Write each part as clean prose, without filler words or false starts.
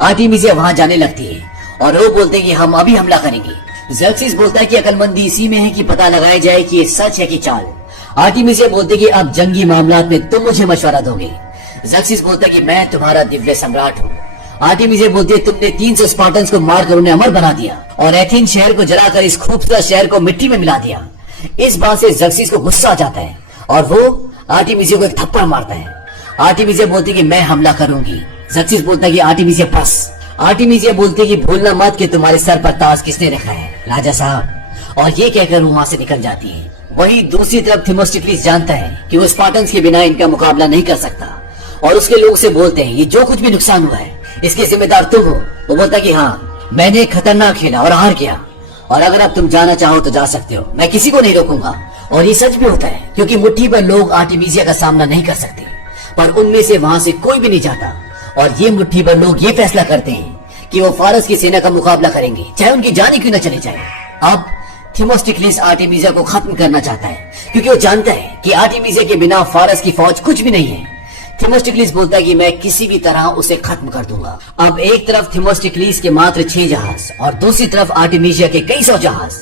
Artemisia वहां जाने लगती है और वो बोलते हैं कि हम अभी हमला करेंगे। ज़र्क्सिस बोलता है कि अक्लमंदी इसी में है कि पता लगाया जाए कि ये सच है कि चाल। आर्टेमिसिया बोलते हैं कि अब जंगी मामलात में तुम मुझे मशवरा दोगे। ज़र्क्सिस बोलता है कि मैं तुम्हारा दिव्य सम्राट हूँ। आर्टेमिसिया बोलती है तुमने 300 स्पार्टन्स को मारकर उन्हें अमर बना दिया और एथेंस शहर को जलाकर इस खूबसूरत शहर को मिट्टी में मिला दिया। इस बात से ज़र्क्सिस को गुस्सा आ जाता है और वो आर्टेमिसिया को एक थप्पड़ मारता है। आर्टेमिसिया बोलती है कि मैं हमला करूंगी। ज़र्क्सिस बोलता है कि आर्टेमिसिया बस। आर्टेमिसिया बोलती है कि भूलना मत कि तुम्हारे सर पर ताज किसने रखा है, राजा साहब। और ये कहकर वो वहां से निकल जाती है। वहीं दूसरी तरफ थेमिस्टोक्लिस जानता है कि वो स्पार्टन्स के बिना इनका मुकाबला नहीं कर सकता और उसके लोग से बोलते हैं ये जो कुछ भी नुकसान हुआ है इसके जिम्मेदार तुम हो। वो बोलता है कि हाँ, मैंने खतरनाक खेला और हार गया और अगर अब तुम जाना चाहो तो जा सकते हो, मैं किसी को नहीं रोकूंगा। और ये सच भी होता है क्योंकि मुट्ठी भर लोग आर्टेमिसिया का सामना नहीं कर सकते, पर उनमें से वहां से कोई भी नहीं जाता और ये मुट्ठी भर लोग ये फैसला करते हैं कि वो फारस की सेना का मुकाबला करेंगे, चाहे उनकी जान ही क्यों न चले जाए। अब थेमिस्टोक्लिस आर्टेमिसिया को खत्म करना चाहता है क्योंकि वो जानता है कि आर्टेमिसिया के बिना फारस की फौज कुछ भी नहीं है। थेमिस्टोक्लिस बोलता है कि मैं किसी भी तरह उसे खत्म कर दूंगा। अब एक तरफ थेमिस्टोक्लिस के मात्र 6 जहाज और दूसरी तरफ आर्टेमिसिया के कई सौ जहाज।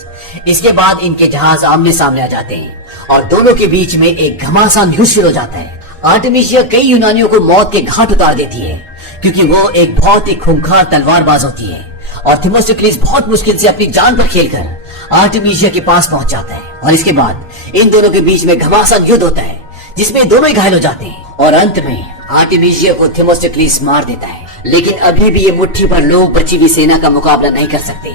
इसके बाद इनके जहाज आमने सामने आ जाते हैं और दोनों के बीच में एक घमासान युद्ध शुरू हो जाता है। आर्टेमिसिया कई यूनानियों को मौत के घाट उतार देती है क्योंकि वो एक बहुत ही खूंखार तलवारबाज होती है और थेमिस्टोक्लिस बहुत मुश्किल से अपनी जान पर खेलकर आर्टेमिसिया के पास पहुंच जाता है और इसके बाद इन दोनों के बीच में घमासान युद्ध होता है जिसमें दोनों ही घायल हो जाते हैं और अंत में आर्टेमिसिया को थेमिस्टोक्लिस मार देता है। लेकिन अभी भी ये मुट्ठी भर लोग बची हुई सेना का मुकाबला नहीं कर सकते।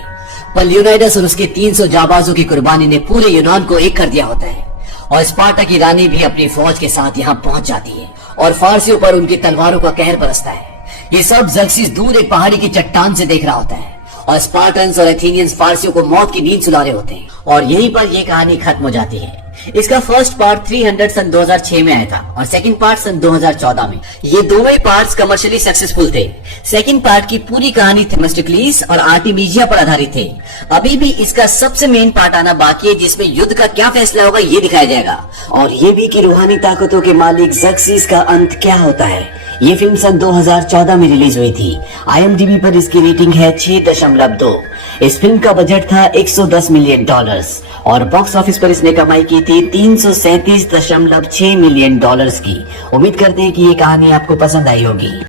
पर लियोनाइडस और उसके 300 जाबाजों की कुर्बानी ने पूरे यूनान को एक कर दिया होता है और स्पार्टा की रानी भी अपनी फौज के साथ यहाँ पहुंच जाती है और फारसियों पर उनकी तलवारों का कहर बरसता है। ये सब ज़र्क्सिस दूर एक पहाड़ी की चट्टान से देख रहा होता है और स्पार्टन्स और एथेनियंस फारसियों को मौत की नींद सुला रहे होते हैं और यहीं पर यह कहानी खत्म हो जाती है। इसका फर्स्ट पार्ट 300 सन 2006 में आया था और सेकंड पार्ट सन 2014 में। ये दोनों ही पार्ट्स कमर्शियली सक्सेसफुल थे। सेकंड पार्ट की पूरी कहानी थेमिस्टोक्लिस और आर्टेमिसिया पर आधारित थे। अभी भी इसका सबसे मेन पार्ट आना बाकी है जिसमें युद्ध का क्या फैसला होगा ये दिखाया जाएगा और ये भी कि रूहानी ताकतों के मालिक ज़र्क्सिस का अंत क्या होता है। ये फिल्म सन 2014 में रिलीज हुई थी। IMDb पर इसकी रेटिंग है 6.2। इस फिल्म का बजट था $110 मिलियन और बॉक्स ऑफिस पर इसने कमाई की थी $337.6 मिलियन की। उम्मीद करते हैं कि ये कहानी आपको पसंद आई होगी।